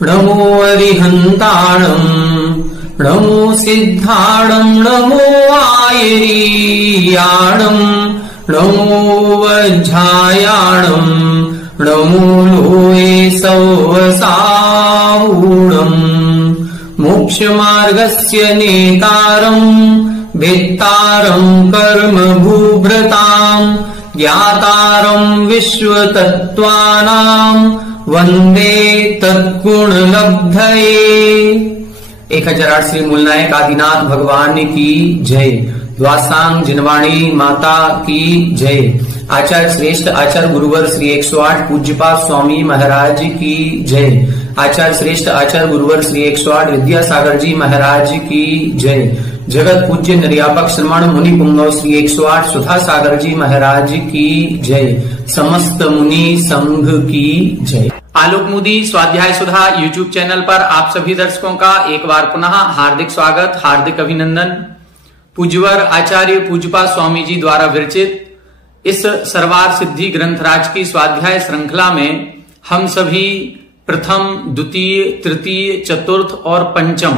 नमो अरिहन्ताणम् नमो सिद्धाणम् नमो आयरीयाणम् नमो वज्रायाणम् नमो लोये सौवसाहूणम् मोक्षमार्गस्य नेतारम् वेत्तारम् कर्म भूभृताम् ज्ञातारम् विश्वतत्त्वानाम् वंदे तत्गुणलब्धये। 1008 श्री मूलनायक आदिनाथ भगवान की जय। द्वासांग जिनवाणी माता की जय। आचार्य श्रेष्ठ आचार्य गुरुवर श्री 108 पूज्यपाद स्वामी महाराज की जय। आचार्य श्रेष्ठ आचार्य गुरुवर श्री 108 विद्यासागर जी महाराज की जय। जगत पूज्य निर्यापक श्रमण मुनि पुंगव श्री 108 सुधा सागर जी महाराज की जय। समस्त मुनि संघ की जय। आलोक मोदी स्वाध्याय सुधा यूट्यूब चैनल पर आप सभी दर्शकों का एक बार पुनः हार्दिक स्वागत, हार्दिक अभिनंदन। पूज्यवर आचार्य पूज्यपाद स्वामी जी द्वारा विरचित इस सर्वार सिद्धि ग्रंथराज की स्वाध्याय श्रृंखला में हम सभी प्रथम, द्वितीय, तृतीय, चतुर्थ और पंचम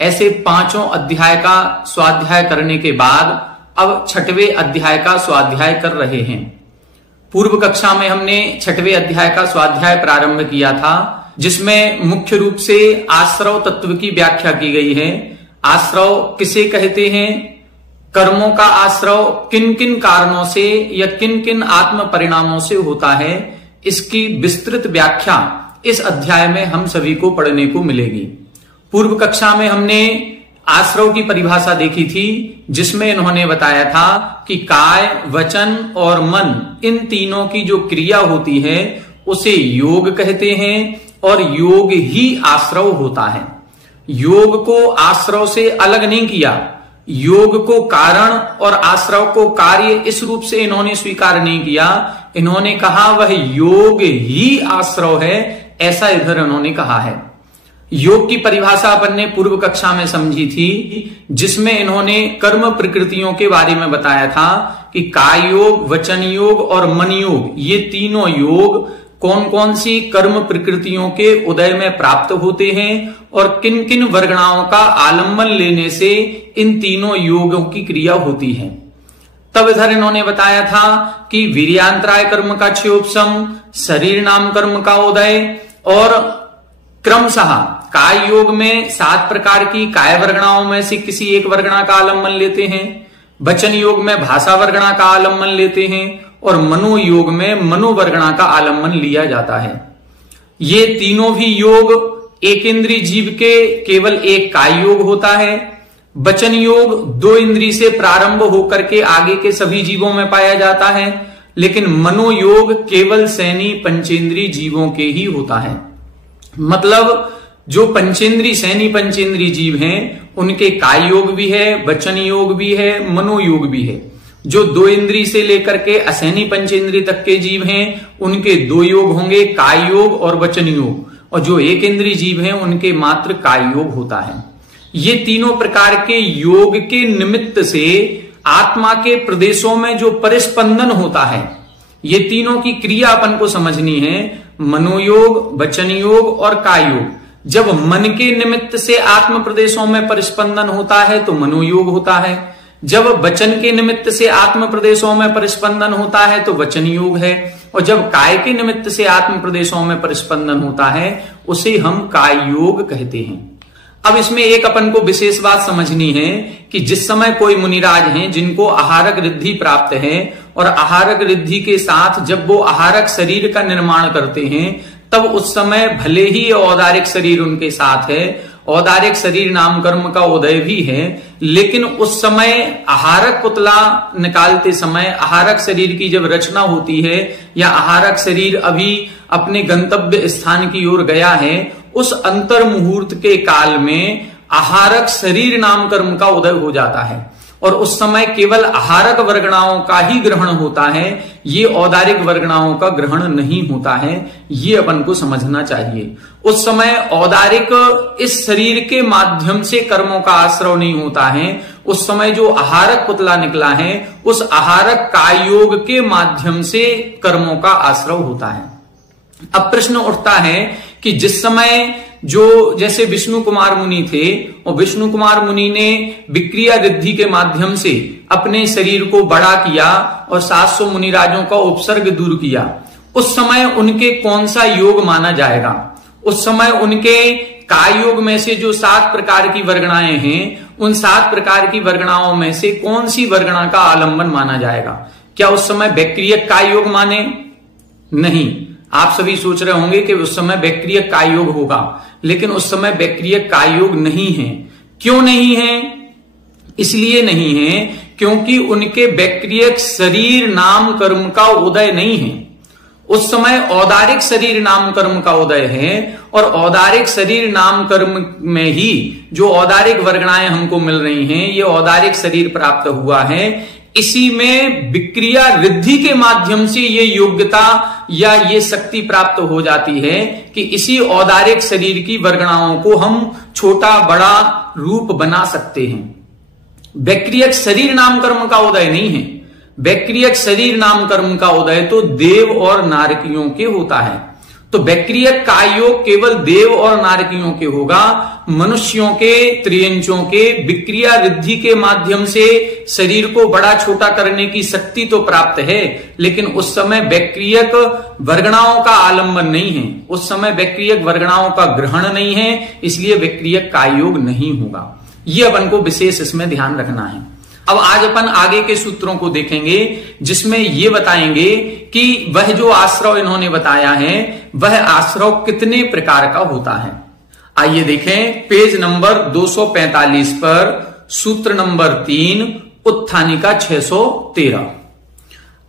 ऐसे 5 अध्याय का स्वाध्याय करने के बाद अब 6वें अध्याय का स्वाध्याय कर रहे हैं। पूर्व कक्षा में हमने 6वें अध्याय का स्वाध्याय प्रारंभ किया था, जिसमें मुख्य रूप से आश्रव तत्व की व्याख्या की गई है। आश्रव किसे कहते हैं, कर्मों का आश्रव किन किन कारणों से या किन किन आत्म परिणामों से होता है, इसकी विस्तृत व्याख्या इस अध्याय में हम सभी को पढ़ने को मिलेगी। पूर्व कक्षा में हमने आश्रव की परिभाषा देखी थी, जिसमें इन्होंने बताया था कि काय, वचन और मन इन तीनों की जो क्रिया होती है उसे योग कहते हैं और योग ही आश्रव होता है। योग को आश्रव से अलग नहीं किया, योग को कारण और आश्रव को कार्य इस रूप से इन्होंने स्वीकार नहीं किया। इन्होंने कहा वह योग ही आश्रव है, ऐसा इधर इन्होंने कहा है। योग की परिभाषा अपन ने पूर्व कक्षा में समझी थी, जिसमें इन्होंने कर्म प्रकृतियों के बारे में बताया था कि काय योग, वचन योग और मन योग, ये तीनों योग कौन कौन सी कर्म प्रकृतियों के उदय में प्राप्त होते हैं और किन किन वर्गणाओं का आलम्बन लेने से इन तीनों योगों की क्रिया होती है। तब इधर इन्होंने बताया था कि वीर्यांतराय कर्म का क्षयोपशम, शरीर नाम कर्म का उदय और क्रमशः काय योग में 7 प्रकार की काय वर्गणाओं में से किसी एक वर्गणा का आलम्बन लेते हैं, वचन योग में भाषा वर्गणा का आलम्बन लेते हैं और मनोयोग में मनोवर्गणा का आलम्बन लिया जाता है। ये तीनों भी योग एक इंद्रिय जीव के केवल एक काय योग होता है। वचन योग 2 इंद्रिय से प्रारंभ होकर के आगे के सभी जीवों में पाया जाता है, लेकिन मनोयोग केवल सैनी पंचेंद्रिय जीवों के ही होता है। मतलब जो पंचेंद्रिय सैनी पंचेंद्रिय जीव हैं उनके काय योग भी है, वचन योग भी है, मनोयोग भी है। जो 2 इंद्रिय से लेकर के असैनी पंचेंद्रिय तक के जीव हैं उनके 2 योग होंगे, काय योग और वचन योग, और जो 1 इंद्रिय जीव हैं उनके मात्र काय योग होता है। ये तीनों प्रकार के योग के निमित्त से आत्मा के प्रदेशों में जो परिस्पंदन होता है, ये तीनों की क्रिया अपन को समझनी है। मनोयोग, वचन योग और काय योग। जब मन के निमित्त से आत्म प्रदेशों में परिस्पंदन होता है तो मनोयोग होता है। जब वचन के निमित्त से आत्म प्रदेशों में परिस्पंदन होता है तो वचन योग है, और जब काय के निमित्त से आत्म प्रदेशों में परिस्पंदन होता है उसे हम काय योग कहते हैं। अब इसमें एक अपन को विशेष बात समझनी है कि जिस समय कोई मुनिराज हैं जिनको आहारक रिद्धि प्राप्त है और आहारक रिद्धि के साथ जब वो आहारक शरीर का निर्माण करते हैं, तब उस समय भले ही औदारिक शरीर उनके साथ है, औदारिक शरीर नाम कर्म का उदय भी है, लेकिन उस समय आहारक पुतला निकालते समय आहारक शरीर की जब रचना होती है या आहारक शरीर अभी अपने गंतव्य स्थान की ओर गया है, उस अंतर मुहूर्त के काल में आहारक शरीर नाम कर्म का उदय हो जाता है और उस समय केवल आहारक वर्गणाओं का ही ग्रहण होता है, ये औदारिक वर्गणाओं का ग्रहण नहीं होता है। ये अपन को समझना चाहिए। उस समय औदारिक इस शरीर के माध्यम से कर्मों का आश्रव नहीं होता है, उस समय जो आहारक पुतला निकला है उस आहारक कायोग के माध्यम से कर्मों का आश्रव होता है। अब प्रश्न उठता है कि जिस समय जो जैसे विष्णु कुमार मुनि थे और विष्णु कुमार मुनि ने विक्रिया रिद्धि के माध्यम से अपने शरीर को बड़ा किया और 700 मुनिराजों का उपसर्ग दूर किया, उस समय उनके कौन सा योग माना जाएगा? उस समय उनके काय योग में से जो 7 प्रकार की वर्गणाएं हैं, उन 7 प्रकार की वर्गणाओं में से कौन सी वर्गणा का आलंबन माना जाएगा? क्या उस समय वैक्रियक काय योग माने? नहीं। आप सभी सोच रहे होंगे कि उस समय वैक्रियक काय योग होगा, लेकिन उस समय वैक्रियक काय योग नहीं है। क्यों नहीं है? इसलिए नहीं है क्योंकि उनके वैक्रियक शरीर नाम कर्म का उदय नहीं है। उस समय औदारिक शरीर नाम कर्म का उदय है, और औदारिक शरीर नाम कर्म में ही जो औदारिक वर्गणाएं हमको मिल रही हैं, ये औदारिक शरीर प्राप्त हुआ है। इसी में विक्रिया रिद्धि के माध्यम से ये योग्यता या ये शक्ति प्राप्त हो जाती है कि इसी औदारिक शरीर की वर्गणाओं को हम छोटा बड़ा रूप बना सकते हैं। वैक्रियक शरीर नाम कर्म का उदय नहीं है। वैक्रियक शरीर नाम कर्म का उदय तो देव और नारकियों के होता है। तो वैक्रियक काय योग केवल देव और नारकियों के होगा। मनुष्यों के, त्रियंचों के विक्रिया रिद्धि के माध्यम से शरीर को बड़ा छोटा करने की शक्ति तो प्राप्त है, लेकिन उस समय वैक्रियक वर्गणाओं का आलंबन नहीं है, उस समय वैक्रियक वर्गणाओं का ग्रहण नहीं है, इसलिए वैक्रियक काय योग नहीं होगा। ये अपन को विशेष इसमें ध्यान रखना है। अब आज अपन आगे के सूत्रों को देखेंगे जिसमें ये बताएंगे कि वह जो आश्रव इन्होंने बताया है वह आश्रव कितने प्रकार का होता है। आइए देखें पेज नंबर 245 पर सूत्र नंबर 3 उत्थानिका 613।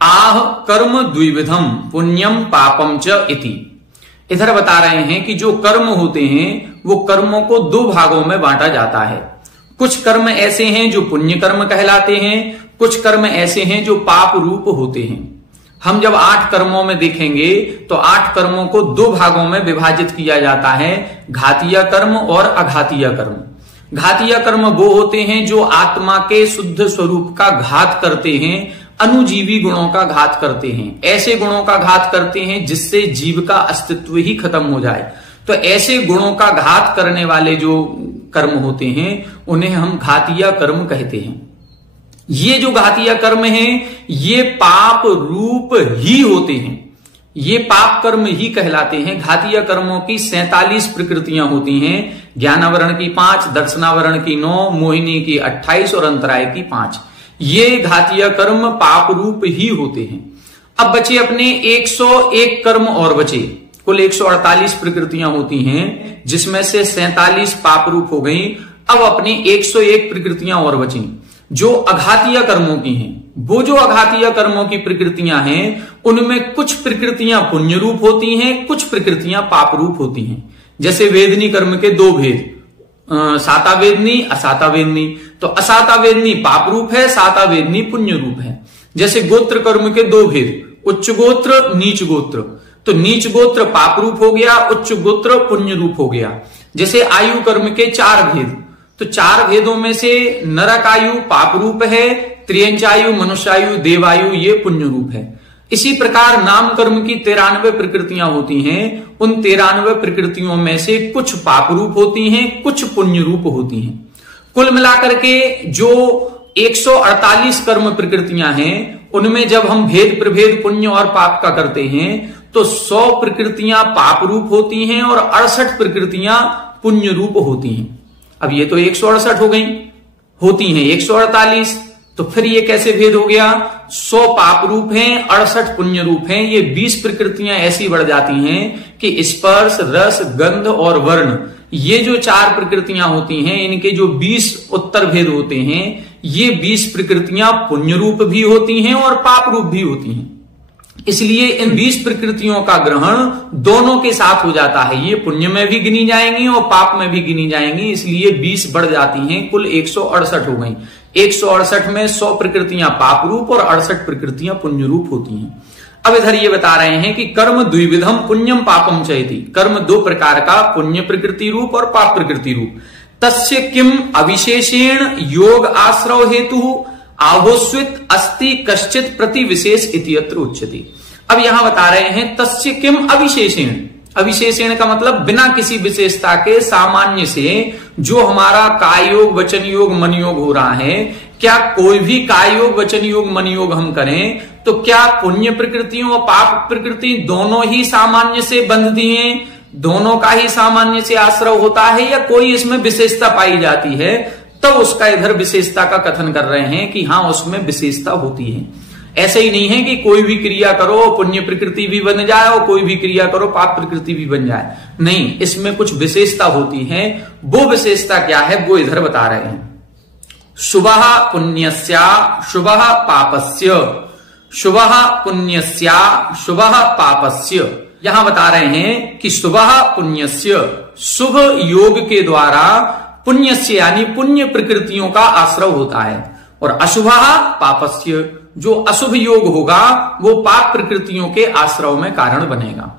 आह कर्म द्विविधम पुण्यम पापम च इति। इधर बता रहे हैं कि जो कर्म होते हैं वो कर्मों को 2 भागों में बांटा जाता है। कुछ कर्म ऐसे हैं जो पुण्य कर्म कहलाते हैं, कुछ कर्म ऐसे हैं जो पाप रूप होते हैं। हम जब 8 कर्मों में देखेंगे तो 8 कर्मों को 2 भागों में विभाजित किया जाता है, घातीय कर्म और अघातीय कर्म। घातीय कर्म वो होते हैं जो आत्मा के शुद्ध स्वरूप का घात करते हैं, अनुजीवी गुणों का घात करते हैं, ऐसे गुणों का घात करते हैं जिससे जीव का अस्तित्व ही खत्म हो जाए। तो ऐसे गुणों का घात करने वाले जो कर्म होते हैं उन्हें हम घातीय कर्म कहते हैं। ये जो घातीय कर्म हैं ये पाप रूप ही होते हैं, ये पाप कर्म ही कहलाते हैं। घातीय कर्मों की 47 प्रकृतियां होती हैं। ज्ञानावरण की 5, दर्शनावरण की 9, मोहिनी की 28 और अंतराय की 5। ये घातीय कर्म पाप रूप ही होते हैं। अब बचे अपने 101 कर्म और बचे, कुल 148 प्रकृतियां होती हैं जिसमें से 47 पाप रूप हो गई। अब अपनी 101 प्रकृतियां और बची जो अघातीय कर्मों की हैं। वो जो अघातीय कर्मों की प्रकृतियां हैं उनमें कुछ प्रकृतियां पुण्य रूप होती हैं, कुछ प्रकृतियां पाप रूप होती हैं। जैसे वेदनी कर्म के 2 भेद, साता वेदनी, असाता वेदनी। तो असाता वेदनी पाप रूप है, साता वेदनी पुण्य रूप है। जैसे गोत्र कर्म के 2 भेद, उच्च गोत्र, नीच गोत्र। तो नीच गोत्र पाप रूप हो गया, उच्च गोत्र पुण्य रूप हो गया। जैसे आयु कर्म के 4 भेद, तो 4 भेदों में से नरक आयु पाप रूप है, त्रियंचायु, मनुष्यायु, देवायु ये पुण्य रूप है। इसी प्रकार नाम कर्म की 93 प्रकृतियां होती हैं। उन 93 प्रकृतियों में से कुछ पाप रूप होती हैं, कुछ पुण्य रूप होती हैं। कुल मिलाकर के जो 148 कर्म प्रकृतियां हैं उनमें जब हम भेद प्रभेद पुण्य और पाप का करते हैं तो 100 प्रकृतियां पाप रूप होती हैं और 68 प्रकृतियां पुण्य रूप होती हैं। अब ये तो 168 हो गई, होती हैं 148, तो फिर ये कैसे भेद हो गया? 100 पाप रूप हैं, 68 पुण्य रूप हैं। ये 20 प्रकृतियां ऐसी बढ़ जाती हैं कि स्पर्श, रस, गंध और वर्ण, ये जो 4 प्रकृतियां होती हैं इनके जो 20 उत्तर भेद होते हैं, ये 20 प्रकृतियां पुण्य रूप भी होती हैं और पाप रूप भी होती हैं। इसलिए इन 20 प्रकृतियों का ग्रहण दोनों के साथ हो जाता है। ये पुण्य में भी गिनी जाएंगी और पाप में भी गिनी जाएंगी, इसलिए 20 बढ़ जाती हैं, कुल 168 हो गई। 168 में 100 प्रकृतियां पाप रूप और 68 प्रकृतियां पुण्य रूप होती हैं। अब इधर ये बता रहे हैं कि कर्म द्विविधम पुण्यम पापम चैति। कर्म 2 प्रकार का, पुण्य प्रकृति रूप और पाप प्रकृति रूप। तस्य किम अविशेषेण योग आश्रव हेतु आहोस्वित अस्ति कश्चित प्रति विशेष इत्यत्र उच्यते। अब यहां बता रहे हैं तस्य किम अविशेषेण। अविशेषेण का मतलब बिना किसी विशेषता के, सामान्य से जो हमारा काय योग, वचन योग, मन योग हो रहा है, क्या कोई भी काय योग, वचन योग, मन योग हम करें तो क्या पुण्य प्रकृतियों और पाप प्रकृति दोनों ही सामान्य से बंधती हैं, दोनों का ही सामान्य से आश्रय होता है, या कोई इसमें विशेषता पाई जाती है? तो उसका इधर विशेषता का कथन कर रहे हैं कि हाँ, उसमें विशेषता होती है। ऐसे ही नहीं है कि कोई भी क्रिया करो पुण्य प्रकृति भी बन जाए और कोई भी क्रिया करो पाप प्रकृति भी बन जाए, नहीं, इसमें कुछ विशेषता होती है। वो विशेषता क्या है वो इधर बता रहे हैं। शुभः पुण्यस्या शुभः पापस्य, शुभः पुण्यस्या शुभः पापस्य। यहां बता रहे हैं कि शुभः पुण्यस्य, शुभ योग के द्वारा पुण्यस्य यानी पुण्य प्रकृतियों का आश्रय होता है, और अशुभः पापस्य, जो अशुभ योग होगा वो पाप प्रकृतियों के आश्रय में कारण बनेगा।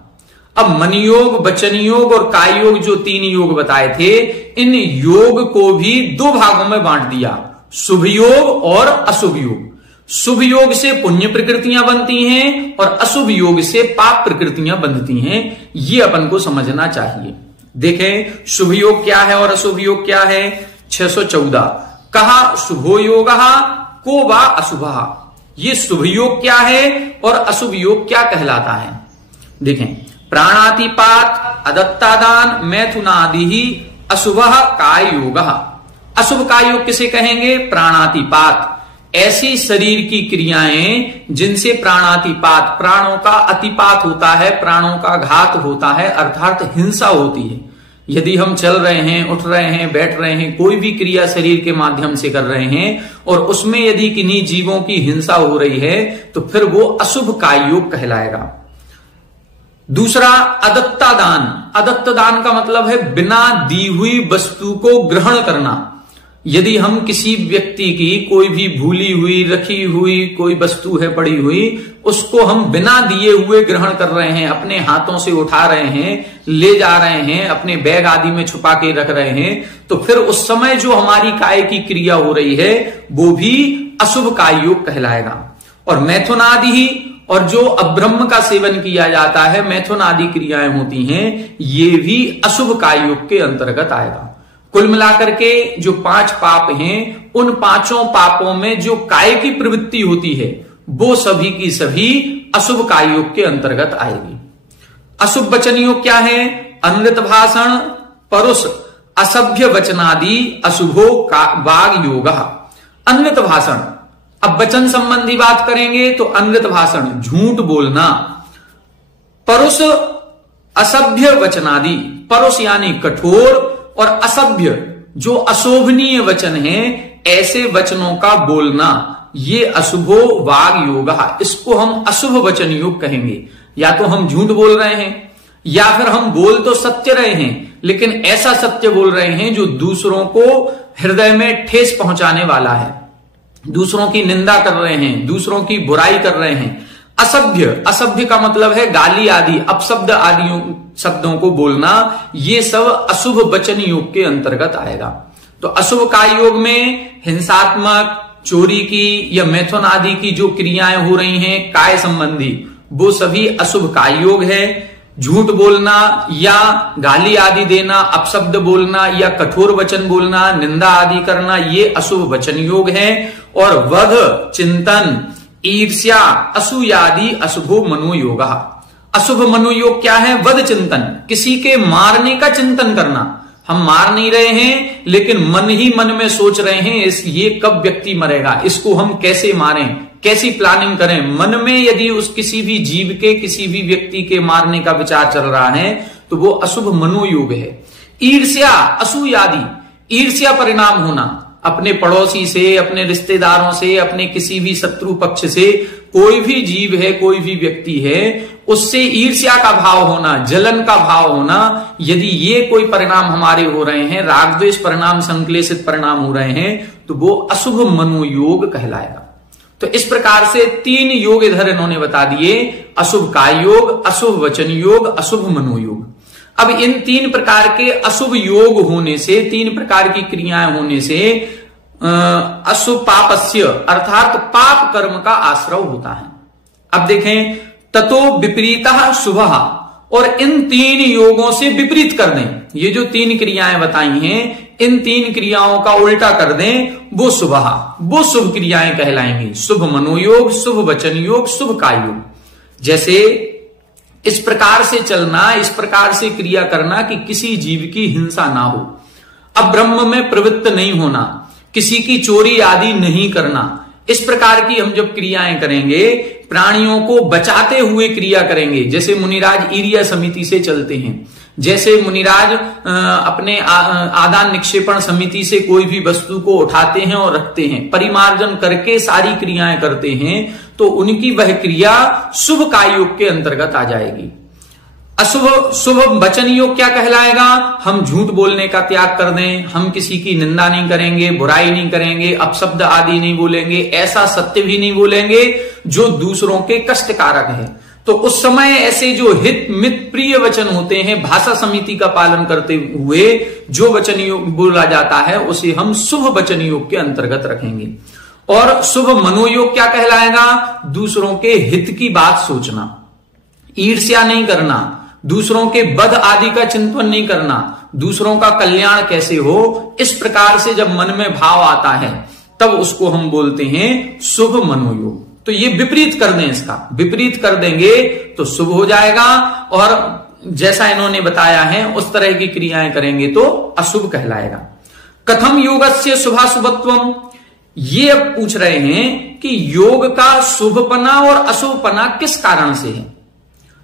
अब मन योग, वचन योग और काय योग, जो 3 योग बताए थे, इन योग को भी 2 भागों में बांट दिया, शुभ योग और अशुभ योग। शुभ योग से पुण्य प्रकृतियां बनती हैं और अशुभ योग से पाप प्रकृतियां बनती हैं। ये अपन को समझना चाहिए। देखें शुभ योग क्या है और अशुभ योग क्या है। 614 कहा शुभो योग को वा अशुभ। ये शुभ योग क्या है और अशुभ योग क्या कहलाता है। देखें प्राणातिपात, अदत्तादान, मैथुनादि ही अशुभ काय योग। अशुभ काय योग किसे कहेंगे? प्राणातिपात, ऐसी शरीर की क्रियाएं जिनसे प्राणातिपात, प्राणों का अतिपात होता है, प्राणों का घात होता है, अर्थात हिंसा होती है। यदि हम चल रहे हैं, उठ रहे हैं, बैठ रहे हैं, कोई भी क्रिया शरीर के माध्यम से कर रहे हैं और उसमें यदि किन्हीं जीवों की हिंसा हो रही है तो फिर वो अशुभ काय योग कहलाएगा। दूसरा अदत्ता दान। अदत्त दान का मतलब है बिना दी हुई वस्तु को ग्रहण करना। यदि हम किसी व्यक्ति की कोई भी भूली हुई, रखी हुई कोई वस्तु है पड़ी हुई, उसको हम बिना दिए हुए ग्रहण कर रहे हैं, अपने हाथों से उठा रहे हैं, ले जा रहे हैं, अपने बैग आदि में छुपा के रख रहे हैं, तो फिर उस समय जो हमारी काय की क्रिया हो रही है वो भी अशुभ काय योग कहलाएगा। और मैथुन आदि ही, और जो अब्रह्म का सेवन किया जाता है, मैथुन आदि क्रियाएं होती हैं, ये भी अशुभ काय योग के अंतर्गत आएगा। कुल मिलाकर के जो 5 पाप हैं, उन 5 पापों में जो काय की प्रवृत्ति होती है वो सभी की सभी अशुभ काय योग के अंतर्गत आएगी। अशुभ वचन योग क्या है? अनृत भाषण, परुष, असभ्य वचनादि अशुभो वाग योग। अनृत भाषण, अब वचन संबंधी बात करेंगे तो अनृत भाषण, झूठ बोलना। परुष असभ्य वचनादि, परुष यानी कठोर, और असभ्य जो अशोभनीय वचन है, ऐसे वचनों का बोलना, ये अशुभो वाग योग। इसको हम अशुभ वचन योग कहेंगे। या तो हम झूठ बोल रहे हैं या फिर हम बोल तो सत्य रहे हैं लेकिन ऐसा सत्य बोल रहे हैं जो दूसरों को हृदय में ठेस पहुंचाने वाला है, दूसरों की निंदा कर रहे हैं, दूसरों की बुराई कर रहे हैं। असभ्य, असभ्य का मतलब है गाली आदि, अपशब्द आदि शब्दों को बोलना, ये सब अशुभ वचन योग के अंतर्गत आएगा। तो अशुभ काय योग में हिंसात्मक, चोरी की या मैथुन आदि की जो क्रियाएं हो रही हैं काय संबंधी, वो सभी अशुभ काय योग है। झूठ बोलना या गाली आदि देना, अपशब्द बोलना या कठोर वचन बोलना, निंदा आदि करना, ये अशुभ वचन योग है। और वध, चिंतन, ईर्ष्या, असूयादि अशुभो मनोयोग। अशुभ मनोयोग क्या है? वध चिंतन, किसी के मारने का चिंतन करना। हम मार नहीं रहे हैं लेकिन मन ही मन में सोच रहे हैं ये कब व्यक्ति मरेगा, इसको हम कैसे मारें, कैसी प्लानिंग करें। मन में यदि उस किसी भी जीव के, किसी भी व्यक्ति के मारने का विचार चल रहा है तो वो अशुभ मनोयोग है। ईर्ष्या, असूयादि, ईर्ष्या परिणाम होना, अपने पड़ोसी से, अपने रिश्तेदारों से, अपने किसी भी शत्रु पक्ष से, कोई भी जीव है, कोई भी व्यक्ति है, उससे ईर्ष्या का भाव होना, जलन का भाव होना, यदि ये कोई परिणाम हमारे हो रहे हैं, राग द्वेष परिणाम, संक्लेशित परिणाम हो रहे हैं, तो वो अशुभ मनोयोग कहलाएगा। तो इस प्रकार से 3 योग इधर इन्होंने बता दिए, अशुभ काय योग, अशुभ वचन योग, अशुभ मनोयोग। अब इन 3 प्रकार के अशुभ योग होने से, 3 प्रकार की क्रियाएं होने से अशुभ पापस्य अर्थात पाप कर्म का आश्रय होता है। अब देखें ततो विपरीतः शुभः, और इन 3 योगों से विपरीत कर दें। ये जो 3 क्रियाएं बताई हैं, इन 3 क्रियाओं का उल्टा कर दें, वो शुभ क्रियाएं कहलाएंगी। शुभ मनोयोग, शुभ वचन योग, शुभ काय योग। जैसे इस प्रकार से चलना, इस प्रकार से क्रिया करना कि किसी जीव की हिंसा ना हो, अब ब्रह्म में प्रवृत्त नहीं होना, किसी की चोरी आदि नहीं करना। इस प्रकार की हम जब क्रियाएं करेंगे, प्राणियों को बचाते हुए क्रिया करेंगे। जैसे मुनिराज ईर्या समिति से चलते हैं, जैसे मुनिराज अपने आदान निक्षेपण समिति से कोई भी वस्तु को उठाते हैं और रखते हैं, परिमार्जन करके सारी क्रियाएं करते हैं, तो उनकी वह क्रिया शुभ काय योग के अंतर्गत आ जाएगी। शुभ वचन योग क्या कहलाएगा? हम झूठ बोलने का त्याग कर दें, हम किसी की निंदा नहीं करेंगे, बुराई नहीं करेंगे, अपशब्द आदि नहीं बोलेंगे, ऐसा सत्य भी नहीं बोलेंगे जो दूसरों के कष्टकारक है। तो उस समय ऐसे जो हित मित प्रिय वचन होते हैं, भाषा समिति का पालन करते हुए जो वचन योग बोला जाता है, उसे हम शुभ वचन योग के अंतर्गत रखेंगे। और शुभ मनोयोग क्या कहलाएगा? दूसरों के हित की बात सोचना, ईर्ष्या नहीं करना, दूसरों के वध आदि का चिंतन नहीं करना, दूसरों का कल्याण कैसे हो, इस प्रकार से जब मन में भाव आता है तब उसको हम बोलते हैं शुभ मनोयोग। तो ये विपरीत कर दें, इसका विपरीत कर देंगे तो शुभ हो जाएगा, और जैसा इन्होंने बताया है उस तरह की क्रियाएं करेंगे तो अशुभ कहलाएगा। कथम योगस्य शुभाशुभत्वम, ये अब पूछ रहे हैं कि योग का शुभपना और अशुभपना किस कारण से है।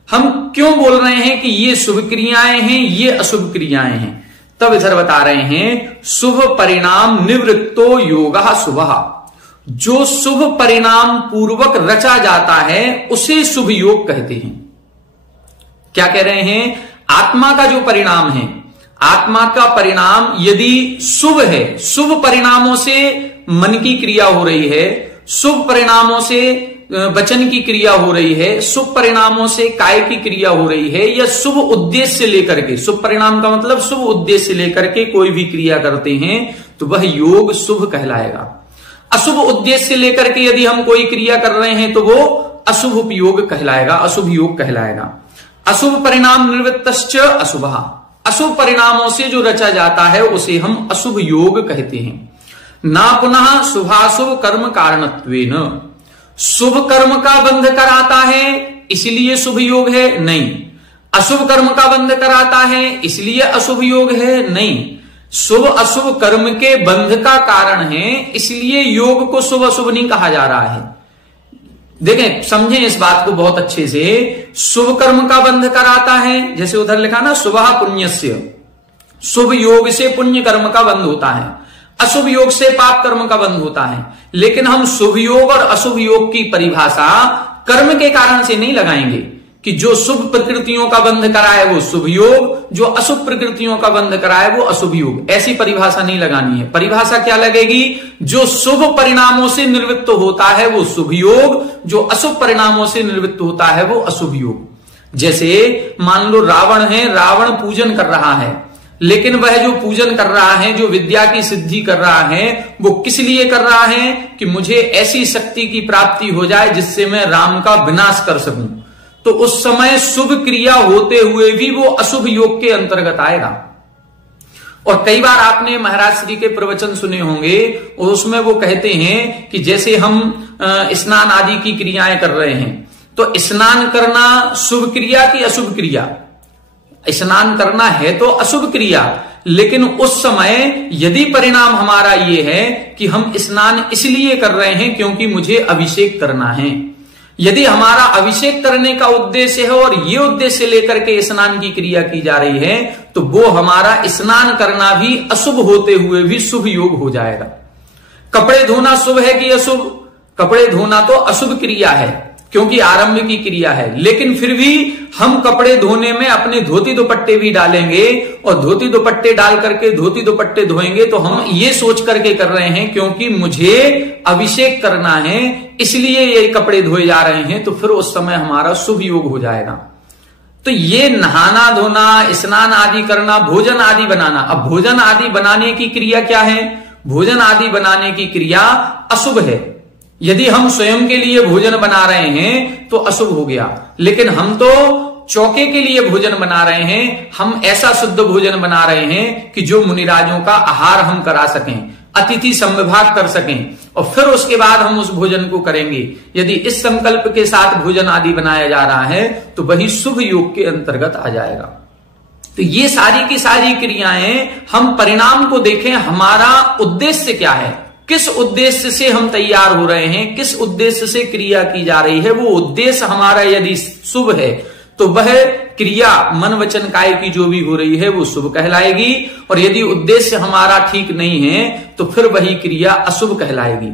हम क्यों बोल रहे हैं कि ये शुभ क्रियाएं हैं, ये अशुभ क्रियाएं हैं? तब इधर बता रहे हैं शुभ परिणाम निवृत्तो योगः शुभः, जो शुभ परिणाम पूर्वक रचा जाता है उसे शुभ योग कहते हैं। क्या कह रहे हैं? आत्मा का जो परिणाम है, आत्मा का परिणाम यदि शुभ है, शुभ परिणामों से मन की क्रिया हो रही है, शुभ परिणामों से वचन की क्रिया हो रही है, शुभ परिणामों से काय की क्रिया हो रही है, या शुभ उद्देश्य से लेकर के, शुभ परिणाम का मतलब शुभ उद्देश्य से लेकर के कोई भी क्रिया करते हैं तो वह योग शुभ कहलाएगा। अशुभ उद्देश्य से लेकर के यदि हम कोई क्रिया कर रहे हैं तो वो अशुभ उपयोग कहलाएगा, अशुभ योग कहलाएगा। अशुभ परिणाम निवृत्तश्च अशुभः, अशुभ परिणामों से जो रचा जाता है उसे हम अशुभ योग कहते हैं। ना पुनः शुभाशुभ कर्म कारणत्वेन, शुभ कर्म का बंध कराता है इसलिए शुभ योग है? नहीं। अशुभ कर्म का बंध कराता है इसलिए अशुभ योग है? नहीं। शुभ अशुभ कर्म के बंध का कारण है, इसलिए योग को शुभ अशुभ नहीं कहा जा रहा है। देखें, समझें इस बात को बहुत अच्छे से। शुभ कर्म का बंध कराता है, जैसे उधर लिखा ना शुभः पुण्यस्य, शुभ योग से पुण्य कर्म का बंध होता है, अशुभ योग से पाप कर्म का बंध होता है। लेकिन हम शुभ योग और अशुभ योग की परिभाषा कर्म के कारण से नहीं लगाएंगे कि जो शुभ प्रकृतियों का बंध कराए वो शुभ योग, जो अशुभ प्रकृतियों का बंध कराए वो अशुभ योग, ऐसी परिभाषा नहीं लगानी है। परिभाषा क्या लगेगी? जो शुभ परिणामों से निवृत्त होता है वो शुभ योग, जो अशुभ परिणामों से निवृत्त होता है वो अशुभ योग। जैसे मान लो रावण है, रावण पूजन कर रहा है, लेकिन वह जो पूजन कर रहा है, जो विद्या की सिद्धि कर रहा है, वो किस लिए कर रहा है? कि मुझे ऐसी शक्ति की प्राप्ति हो जाए जिससे मैं राम का विनाश कर सकूं। तो उस समय शुभ क्रिया होते हुए भी वो अशुभ योग के अंतर्गत आएगा। और कई बार आपने महाराज श्री के प्रवचन सुने होंगे और उसमें वो कहते हैं कि जैसे हम स्नान आदि की क्रियाएं कर रहे हैं, तो स्नान करना शुभ क्रिया की अशुभ क्रिया? स्नान करना है तो अशुभ क्रिया, लेकिन उस समय यदि परिणाम हमारा ये है कि हम स्नान इसलिए कर रहे हैं क्योंकि मुझे अभिषेक करना है, यदि हमारा अभिषेक करने का उद्देश्य है और ये उद्देश्य लेकर के स्नान की क्रिया की जा रही है, तो वो हमारा स्नान करना भी अशुभ होते हुए भी शुभ योग हो जाएगा। कपड़े धोना शुभ है कि अशुभ? कपड़े धोना तो अशुभ क्रिया है क्योंकि आरंभ की क्रिया है, लेकिन फिर भी हम कपड़े धोने में अपने धोती दुपट्टे भी डालेंगे और धोती दुपट्टे डाल करके धोती दुपट्टे धोएंगे तो हम ये सोच करके कर रहे हैं क्योंकि मुझे अभिषेक करना है इसलिए ये कपड़े धोए जा रहे हैं, तो फिर उस समय हमारा शुभ योग हो जाएगा। तो ये नहाना धोना, स्नान आदि करना, भोजन आदि बनाना, अब भोजन आदि बनाने की क्रिया क्या है? भोजन आदि बनाने की क्रिया अशुभ है। यदि हम स्वयं के लिए भोजन बना रहे हैं तो अशुभ हो गया, लेकिन हम तो चौके के लिए भोजन बना रहे हैं, हम ऐसा शुद्ध भोजन बना रहे हैं कि जो मुनिराजों का आहार हम करा सकें, अतिथि संविभाग कर सकें, और फिर उसके बाद हम उस भोजन को करेंगे। यदि इस संकल्प के साथ भोजन आदि बनाया जा रहा है तो वही शुभ योग के अंतर्गत आ जाएगा। तो ये सारी की सारी क्रियाएं, हम परिणाम को देखें, हमारा उद्देश्य क्या है, किस उद्देश्य से हम तैयार हो रहे हैं, किस उद्देश्य से क्रिया की जा रही है। वो उद्देश्य हमारा यदि शुभ है तो वह क्रिया मन वचन काय की जो भी हो रही है वो शुभ कहलाएगी, और यदि उद्देश्य हमारा ठीक नहीं है तो फिर वही क्रिया अशुभ कहलाएगी।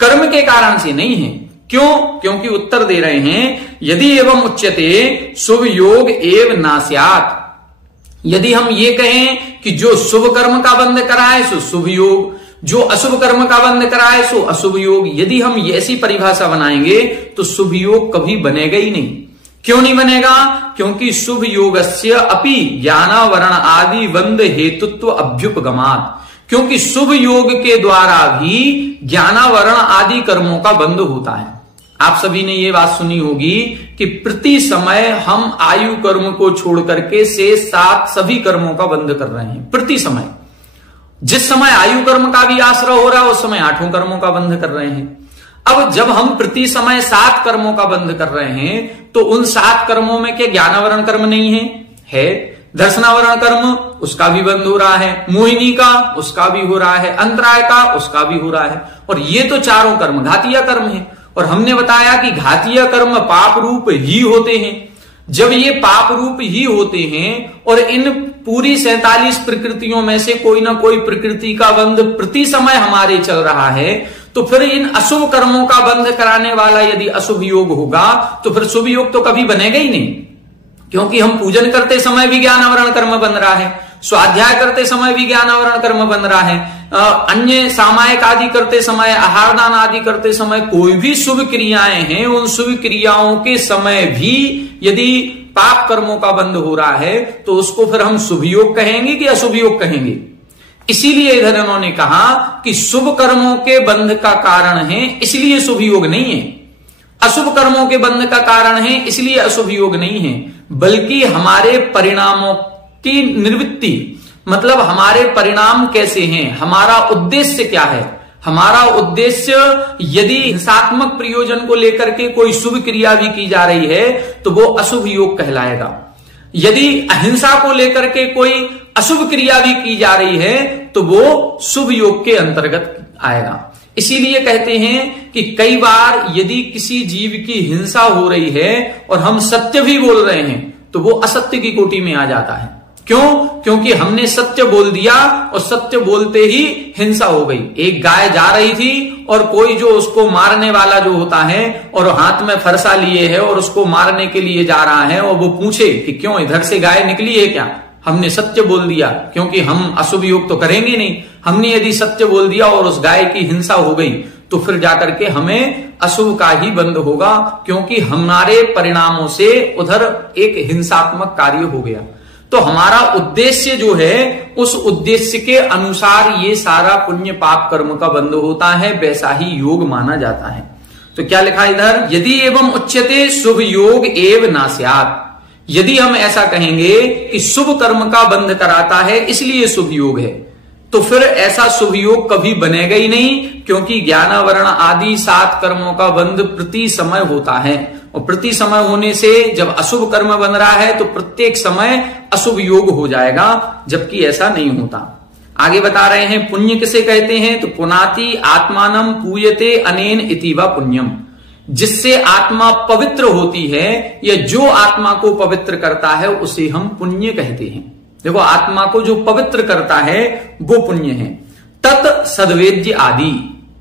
कर्म के कारण से नहीं है। क्यों? क्योंकि उत्तर दे रहे हैं, यदि एवं उच्यते शुभ योग एव नास्यात्। यदि हम ये कहें कि जो शुभ कर्म का बंध कराए सो शुभ योग, जो अशुभ कर्म का बंध कराए सो अशुभ योग, यदि हम ऐसी परिभाषा बनाएंगे तो शुभ योग कभी बनेगा ही नहीं। क्यों नहीं बनेगा? क्योंकि शुभ योगस्य अपि ज्ञानावरण आदि बंध हेतुत्व अभ्युपगमात्। क्योंकि शुभ योग के द्वारा भी ज्ञानावरण आदि कर्मों का बंध होता है। आप सभी ने ये बात सुनी होगी कि प्रति समय हम आयु कर्म को छोड़ करके शेष 7 सभी कर्मों का बंध कर रहे हैं। प्रति समय, जिस समय आयु कर्म का भी आश्रय हो रहा है उस समय 8 कर्मों का बंध कर रहे हैं। अब जब हम प्रति समय 7 कर्मों का बंध कर रहे हैं तो उन 7 कर्मों में क्या ज्ञानावरण कर्म नहीं है? दर्शनावरण कर्म, उसका भी बंध हो रहा है, मोहिनी का उसका भी हो रहा है, अंतराय का उसका भी हो रहा है, और ये तो चारों कर्म घातीय कर्म है। और हमने बताया कि घातीय कर्म पाप रूप ही होते हैं। जब ये पाप रूप ही होते हैं और इन पूरी 47 प्रकृतियों में से कोई ना कोई प्रकृति का बंध प्रति समय हमारे चल रहा है, तो फिर इन अशुभ कर्मों का बंध कराने वाला यदि अशुभ योग होगा तो फिर शुभ योग तो कभी बनेगा ही नहीं। क्योंकि हम पूजन करते समय भी ज्ञानावरण कर्म बन रहा है, स्वाध्याय करते समय भी ज्ञानावरण कर्म बन रहा है, अन्य सामायिक आदि करते समय, आहार दान आदि करते समय, कोई भी शुभ क्रियाएं हैं, उन शुभ क्रियाओं के समय भी यदि पाप कर्मों का बंध हो रहा है तो उसको फिर हम शुभ योग कहेंगे कि अशुभ योग कहेंगे। इसीलिए इधर उन्होंने कहा कि शुभ कर्मों के बंध का कारण है इसलिए शुभ योग नहीं है, अशुभ कर्मों के बंध का कारण है इसलिए अशुभ योग नहीं है, बल्कि हमारे परिणामों की निवृत्ति, मतलब हमारे परिणाम कैसे हैं, हमारा उद्देश्य क्या है। हमारा उद्देश्य यदि हिंसात्मक प्रयोजन को लेकर के कोई शुभ क्रिया भी की जा रही है तो वो अशुभ योग कहलाएगा। यदि अहिंसा को लेकर के कोई अशुभ क्रिया भी की जा रही है तो वो शुभ योग के अंतर्गत आएगा। इसीलिए कहते हैं कि कई बार यदि किसी जीव की हिंसा हो रही है और हम सत्य भी बोल रहे हैं तो वो असत्य की कोटि में आ जाता है। क्यों? क्योंकि हमने सत्य बोल दिया और सत्य बोलते ही हिंसा हो गई। एक गाय जा रही थी और कोई जो उसको मारने वाला जो होता है और हाथ में फरसा लिए है और उसको मारने के लिए जा रहा है और वो पूछे कि क्यों इधर से गाय निकली है क्या? हमने सत्य बोल दिया, क्योंकि हम अशुभ योग तो करेंगे नहीं। हमने यदि सत्य बोल दिया और उस गाय की हिंसा हो गई तो फिर जाकर के हमें अशुभ का ही बंध होगा, क्योंकि हमारे परिणामों से उधर एक हिंसात्मक कार्य हो गया। तो हमारा उद्देश्य जो है उस उद्देश्य के अनुसार ये सारा पुण्य पाप कर्म का बंध होता है, वैसा ही योग माना जाता है। तो क्या लिखा इधर, यदि एवं उच्यते शुभ योग एव नास्यात्। यदि हम ऐसा कहेंगे कि शुभ कर्म का बंध कराता है इसलिए शुभ योग है, तो फिर ऐसा शुभ योग कभी बनेगा ही नहीं, क्योंकि ज्ञानावरण आदि 7 कर्मों का बंध प्रति समय होता है, और प्रति समय होने से जब अशुभ कर्म बन रहा है तो प्रत्येक समय अशुभ योग हो जाएगा, जबकि ऐसा नहीं होता। आगे बता रहे हैं पुण्य किसे कहते हैं, तो पुनाति आत्मानम पूयते अनेन इति वा पुण्यम। जिससे आत्मा पवित्र होती है या जो आत्मा को पवित्र करता है उसे हम पुण्य कहते हैं। देखो, आत्मा को जो पवित्र करता है वो पुण्य है। तत् सद्वेद्य आदि,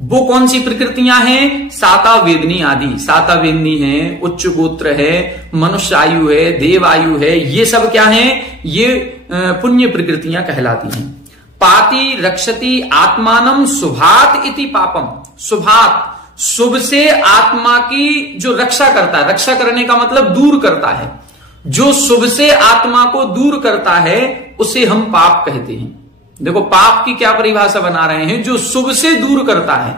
वो कौन सी प्रकृतियां हैं? साता वेदनी आदि। साता वेदनी है, उच्च गोत्र है, मनुष्य आयु है, देव आयु है, ये सब क्या है? ये पुण्य प्रकृतियां कहलाती हैं। पाति रक्षति आत्मानम शुभात इति पापम। शुभात, शुभ से आत्मा की जो रक्षा करता है, रक्षा करने का मतलब दूर करता है, जो शुभ से आत्मा को दूर करता है उसे हम पाप कहते हैं। देखो, पाप की क्या परिभाषा बना रहे हैं, जो शुभ से दूर करता है,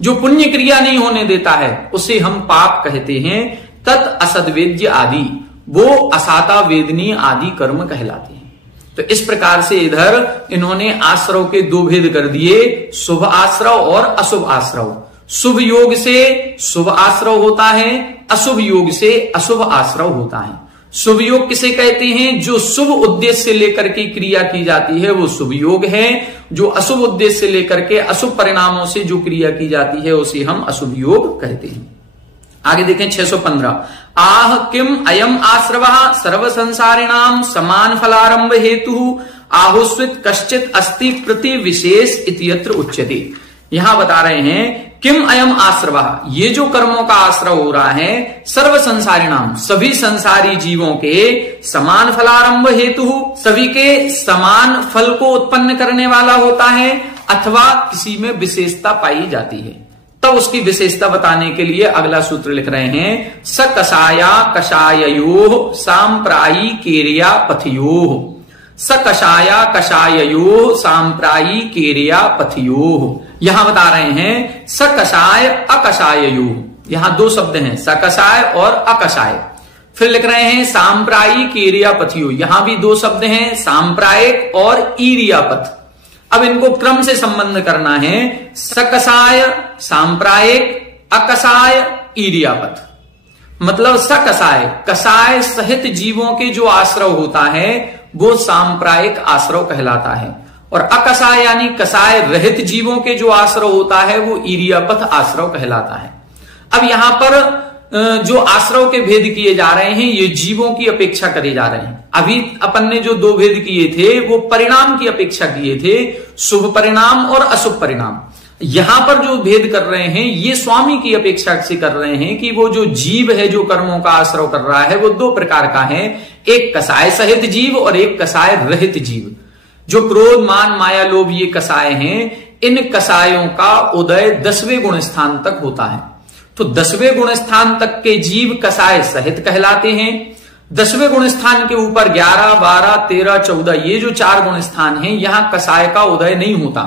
जो पुण्य क्रिया नहीं होने देता है उसे हम पाप कहते हैं। तत् असद्वेद्य आदि, वो असाता वेदनी आदि कर्म कहलाते हैं। तो इस प्रकार से इधर इन्होंने आश्रव के दो भेद कर दिए, शुभ आश्रव और अशुभ आश्रव। शुभ योग से शुभ आश्रव होता है, अशुभ योग से अशुभ आश्रव होता है। शुभ योग किसे कहते हैं? जो शुभ उद्देश्य से लेकर के क्रिया की जाती है वो शुभ योग है। जो अशुभ उद्देश्य से लेकर के अशुभ परिणामों से जो क्रिया की जाती है उसे हम अशुभ योग कहते हैं। आगे देखें 615। आह किम अयम आश्रवः सर्व संसारिणाम समान फलारंभ हेतु आहुस्वित कश्चित अस्ति प्रति विशेष इत्यत्र उच्यते। यहां बता रहे हैं किम अयम आश्रवः, ये जो कर्मों का आश्रव हो रहा है, सर्व संसारिणाम सभी संसारी जीवों के समान फलारंभ हेतु, सभी के समान फल को उत्पन्न करने वाला होता है, अथवा किसी में विशेषता पाई जाती है। तब उसकी विशेषता बताने के लिए अगला सूत्र लिख रहे हैं, स कषाया कषाययोः सांप्रायी केरिया पथयोः। स कषाया कषाययोः सांप्रायी केरिया पथयोः। यहां बता रहे हैं स कषाय अकषाययोः। यहां दो शब्द हैं, स कषाय और अकषाय। फिर लिख रहे हैं सांप्रायी केरिया पथयोः। यहां भी दो शब्द हैं, सांप्रायिक और ईरियापथ। अब इनको क्रम से संबंध करना है, सकसाय सांप्रायिक, अकसाय ईरियापथ। मतलब सकसाय कसाय सहित जीवों के जो आश्रव होता है वो सांप्रायिक आश्रव कहलाता है, और अकसाय यानी कसाय रहित जीवों के जो आश्रव होता है वो ईरियापथ आश्रव कहलाता है। अब यहां पर जो आश्रव के भेद किए जा रहे हैं ये जीवों की अपेक्षा करे जा रहे हैं। अभी अपन ने जो दो भेद किए थे वो परिणाम की अपेक्षा किए थे, शुभ परिणाम और अशुभ परिणाम। यहां पर जो भेद कर रहे हैं ये स्वामी की अपेक्षा से कर रहे हैं कि वो जो जीव है जो कर्मों का आश्रव कर रहा है वो दो प्रकार का है, एक कसाय सहित जीव और एक कसाय रहित जीव। जो क्रोध मान माया लोभ ये कसाय हैं, इन कसायों का उदय 10वें गुण स्थान तक होता है। तो 10वें गुण स्थान तक के जीव कसाय सहित कहलाते हैं। 10वें गुण स्थान के ऊपर 11, 12, 13, 14 ये जो 4 गुण स्थान हैं यहां कसाय का उदय नहीं होता,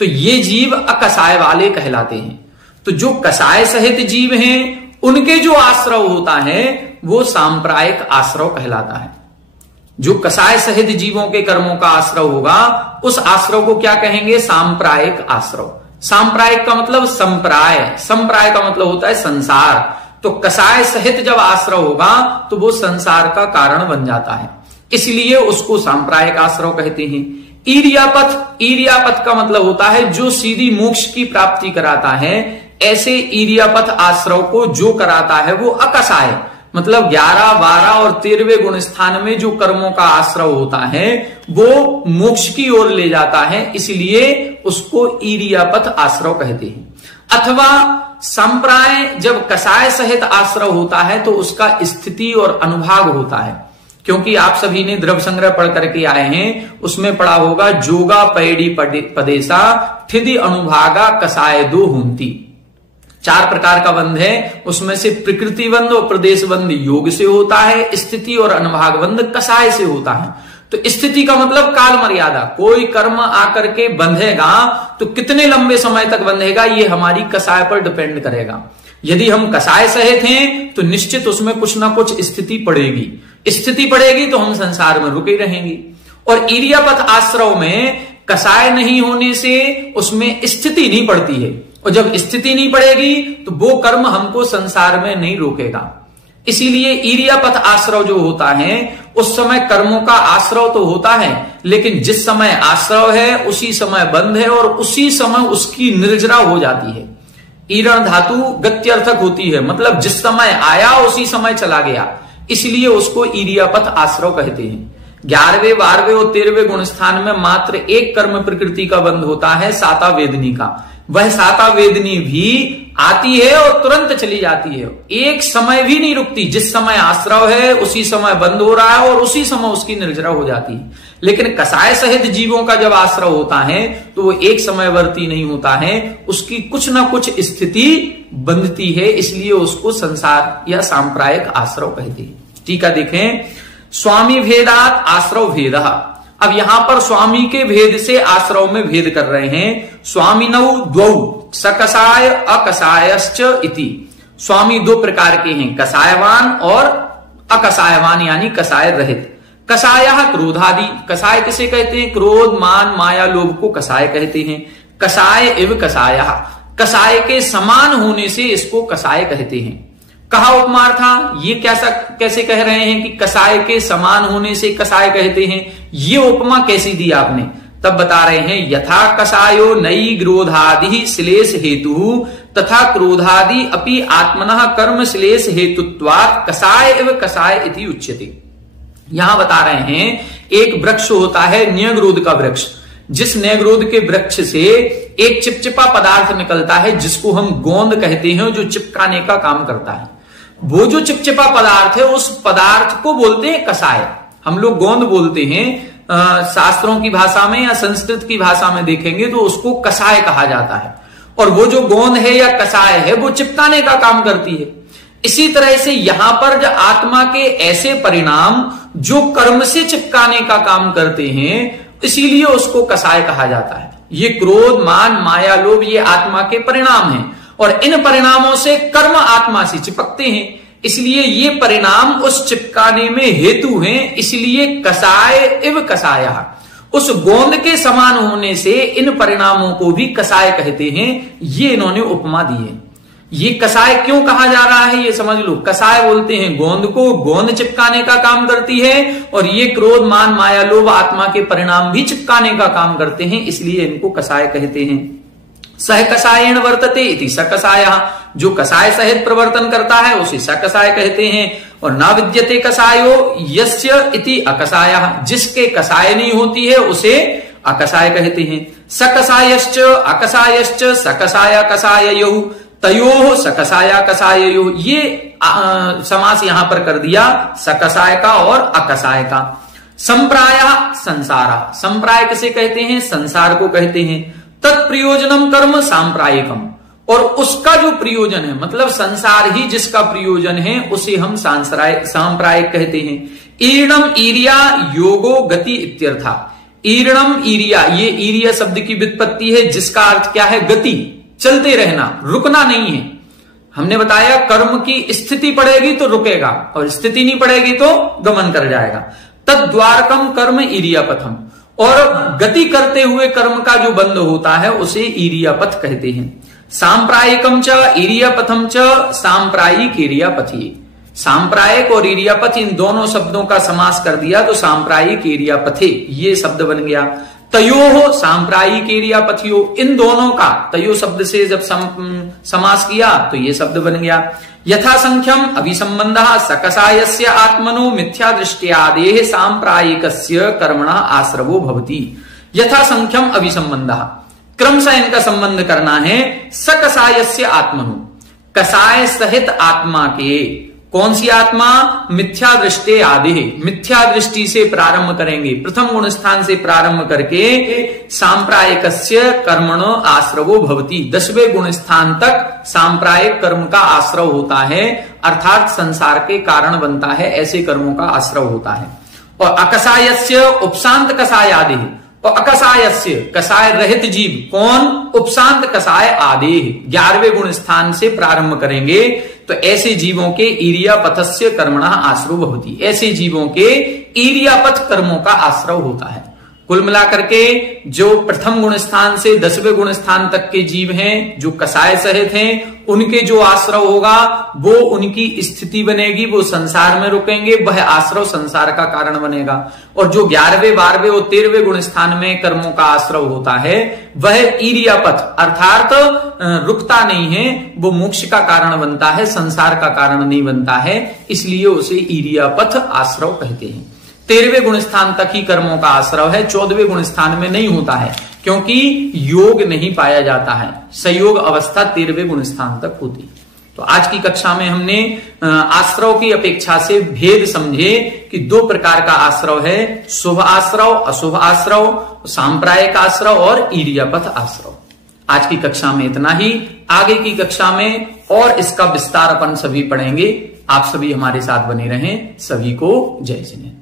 तो ये जीव अकसाय वाले कहलाते हैं। तो जो कसाय सहित जीव हैं उनके जो आश्रव होता है वो सांप्रायिक आश्रव कहलाता है। जो कसाय सहित जीवों के कर्मों का आश्रव होगा उस आश्रव को क्या कहेंगे? सांप्रायिक आश्रव। सांप्रायिक का मतलब संप्राय, संप्राय का मतलब होता है संसार। तो कसाय सहित जब आश्रव होगा तो वो संसार का कारण बन जाता है, इसलिए उसको सांप्रायिक आश्रव कहते हैं। ईरियापथ, ईरियापथ का मतलब होता है जो सीधी मोक्ष की प्राप्ति कराता है। ऐसे ईरियापथ आश्रव को जो कराता है वो अकसाय, मतलब 11, 12 और 13वें गुण स्थान में जो कर्मों का आश्रव होता है वो मोक्ष की ओर ले जाता है, इसलिए उसको ईरियापथ आश्रव कहते हैं। अथवा संप्राय जब कसाय सहित आश्रव होता है तो उसका स्थिति और अनुभाग होता है, क्योंकि आप सभी ने द्रव्य संग्रह पढ़ करके आए हैं, उसमें पढ़ा होगा जोगा पैडी पदेशा ठिधि अनुभागा कसाय दो हुंती। 4 प्रकार का बंध है, उसमें से प्रकृति बंध और प्रदेश बंध योग से होता है, स्थिति और अनुभाग बंध कसाय से होता है। तो स्थिति का मतलब काल मर्यादा, कोई कर्म आकर के बंधेगा तो कितने लंबे समय तक बंधेगा ये हमारी कसाय पर डिपेंड करेगा। यदि हम कसाय सहित हैं तो निश्चित उसमें कुछ ना कुछ स्थिति पड़ेगी, स्थिति पड़ेगी तो हम संसार में रुके रहेंगे। और ईरियापथ आश्रव में कसाय नहीं होने से उसमें स्थिति नहीं पड़ती है, और जब स्थिति नहीं पड़ेगी तो वो कर्म हमको संसार में नहीं रोकेगा। इसीलिए ईरियापथ आश्रव जो होता है उस समय कर्मों का आश्रव तो होता है, लेकिन जिस समय आश्रव है उसी समय बंध है और उसी समय उसकी निर्जरा हो जाती है। ईरण धातु गत्यर्थक होती है, मतलब जिस समय आया उसी समय चला गया, इसलिए उसको ईरियापथ आश्रव कहते हैं। 11वें, 12वें और 13वें गुण स्थान में मात्र एक कर्म प्रकृति का बंध होता है, साता वेदनी का। वह साता वेदनी भी आती है और तुरंत चली जाती है, एक समय भी नहीं रुकती। जिस समय आश्रव है उसी समय बंद हो रहा है और उसी समय उसकी निर्जरा हो जाती है। लेकिन कसाय सहित जीवों का जब आश्रव होता है तो वो एक समयवर्ती नहीं होता है, उसकी कुछ ना कुछ स्थिति बंधती है, इसलिए उसको संसार या सांप्रायिक आश्रव कहते हैं। टीका देखें, स्वामी भेदात आश्रव भेदः। अब यहां पर स्वामी के भेद से आश्रव में भेद कर रहे हैं। स्वामिनौ द्वौ सकसाय अकसायश्च इति। स्वामी दो प्रकार के हैं, कसायवान और अकसायवान यानी कसाय रहित। कसायः क्रोधादि, कसाय किसे कहते हैं? क्रोध, मान, माया, लोभ को कसाय कहते हैं। कसाय एवं कसायः, कसाय के समान होने से इसको कसाय कहते हैं। कहा उपमार था, ये कैसे कह रहे हैं कि कसाय के समान होने से कसाय कहते हैं? ये उपमा कैसी दी आपने? तब बता रहे हैं, यथा कसायो नई क्रोधादि श्लेष हेतु तथा क्रोधादि अपि आत्मनः कर्म श्लेष हेतुत्वात् कसाय एवं कसाय इति उच्यते। यहां बता रहे हैं, एक वृक्ष होता है न्यग्रोध का वृक्ष, जिस न्यग्रोध के वृक्ष से एक चिपचिपा पदार्थ निकलता है जिसको हम गोंद कहते हैं, जो चिपकाने का काम करता है। वो जो चिपचिपा पदार्थ है, उस पदार्थ को बोलते हैं कसाय। हम लोग गोंद बोलते हैं, शास्त्रों की भाषा में या संस्कृत की भाषा में देखेंगे तो उसको कसाय कहा जाता है। और वो जो गोंद है या कसाय है, वो चिपकाने का काम करती है। इसी तरह से यहां पर जो आत्मा के ऐसे परिणाम जो कर्म से चिपकाने का काम करते हैं, इसीलिए उसको कसाय कहा जाता है। ये क्रोध, मान, माया, लोभ ये आत्मा के परिणाम हैं और इन परिणामों से कर्म आत्मा से चिपकते हैं, इसलिए ये परिणाम उस चिपकाने में हेतु हैं। इसलिए कसाय इव कसायः, उस गोंद के समान होने से इन परिणामों को भी कसाय कहते हैं। ये इन्होंने उपमा दी है। ये कसाय क्यों कहा जा रहा है ये समझ लो। कसाय बोलते हैं गोंद को, गोंद चिपकाने का काम करती है, और ये क्रोध, मान, माया, लोभ आत्मा के परिणाम भी चिपकाने का काम करते हैं, इसलिए इनको कसाय कहते हैं। सह कसायेन वर्तते इति सकसायः, जो कसाय सहित प्रवर्तन करता है उसे सकसाय कहते हैं। और न विद्यते कसायो यस्य इति अकसायः, जिसके कसाय नहीं होती है उसे अकसाय कहते हैं। सकसायश्च अकसायश्च सकसाय कसाययोः तयोः सकसाया कसाययोः, ये समास यहां पर कर दिया सकसाय का और अकसाय का। संप्रायः संसारा, संप्राय किसे कहते हैं? संसार को कहते हैं। तत्प्रयोजनम कर्म सांप्रायिकम, और उसका जो प्रयोजन है, मतलब संसार ही जिसका प्रयोजन है, उसे हम सांप्रायिक कहते हैं। ईर्णम ईरिया योगो गति इत्यर्था। ईर्णम ईरिया, ये ईरिया शब्द की व्युत्पत्ति है, जिसका अर्थ क्या है? गति, चलते रहना, रुकना नहीं है। हमने बताया कर्म की स्थिति पड़ेगी तो रुकेगा, और स्थिति नहीं पड़ेगी तो गमन कर जाएगा। तद्वारकम कर्म ईरियापथम, और गति करते हुए कर्म का जो बंद होता है उसे ईरियापथ कहते हैं। सांप्रायिकम च ईरियापथम च सांप्रायिक ईरियापथी। सांप्रायिक और ईरियापथ इन दोनों शब्दों का समास कर दिया तो सांप्रायिक ईरियापथे ये शब्द बन गया। तयोः सांप्रायिक ईरियापथियो, इन दोनों का तयो शब्द से जब समास किया तो ये शब्द बन गया। यथा संख्यम अभिसंबंधः सकसायस्य आत्मनो मिथ्या दृष्टियादेः सांप्रायिकस्य कर्मणः आश्रवो भवति। यथा संख्यम अभिसंबंधः, क्रम से इनका संबंध करना है। सकसायस्य आत्मनो, कसाय सहित आत्मा के, कौन सी आत्मा? मिथ्या दृष्टि आदि, मिथ्या दृष्टि से प्रारंभ करेंगे, प्रथम गुण स्थान से प्रारंभ करके सांप्रायिकस्य कर्मण आश्रवो भवति, 10वें गुण स्थान तक सांप्रायिक कर्म का आश्रव होता है, अर्थात संसार के कारण बनता है, ऐसे कर्मों का आश्रव होता है। और अकसायस्य उपशांत कसाय आदि, और अकसायस्य कसाय रहित जीव, कौन? उपशांत कसाय आदि, 11वें गुण स्थान से प्रारंभ करेंगे तो ऐसे जीवों के ईरियापथस्य कर्मणः आश्रव भवति, ऐसे जीवों के ईरियापथ कर्मों का आश्रव होता है। कुल मिलाकर के जो प्रथम गुण स्थान से 10वें गुण स्थान तक के जीव हैं, जो कसाय सहित हैं, उनके जो आश्रव होगा वो उनकी स्थिति बनेगी, वो संसार में रुकेंगे, वह आश्रव संसार का कारण बनेगा। और जो 11वें, 12वें और 13वें गुण स्थान में कर्मों का आश्रव होता है वह ईरियापथ अर्थात रुकता नहीं है, वो मोक्ष का कारण बनता है, संसार का कारण नहीं बनता है, इसलिए उसे ईरियापथ आश्रव कहते हैं। 13वें गुण स्थान तक ही कर्मों का आश्रव है, 14वें गुण स्थान में नहीं होता है, क्योंकि योग नहीं पाया जाता है, संयोग अवस्था 13वें गुण स्थान तक होती। तो आज की कक्षा में हमने आश्रव की अपेक्षा से भेद समझे कि 2 प्रकार का आश्रव है, शुभ आश्रव, अशुभ आश्रव, सांप्रायिक आश्रव और ईरियापथ आश्रव। आज की कक्षा में इतना ही, आगे की कक्षा में और इसका विस्तार अपन सभी पढ़ेंगे। आप सभी हमारे साथ बने रहें। सभी को जय जिनेन्द्र।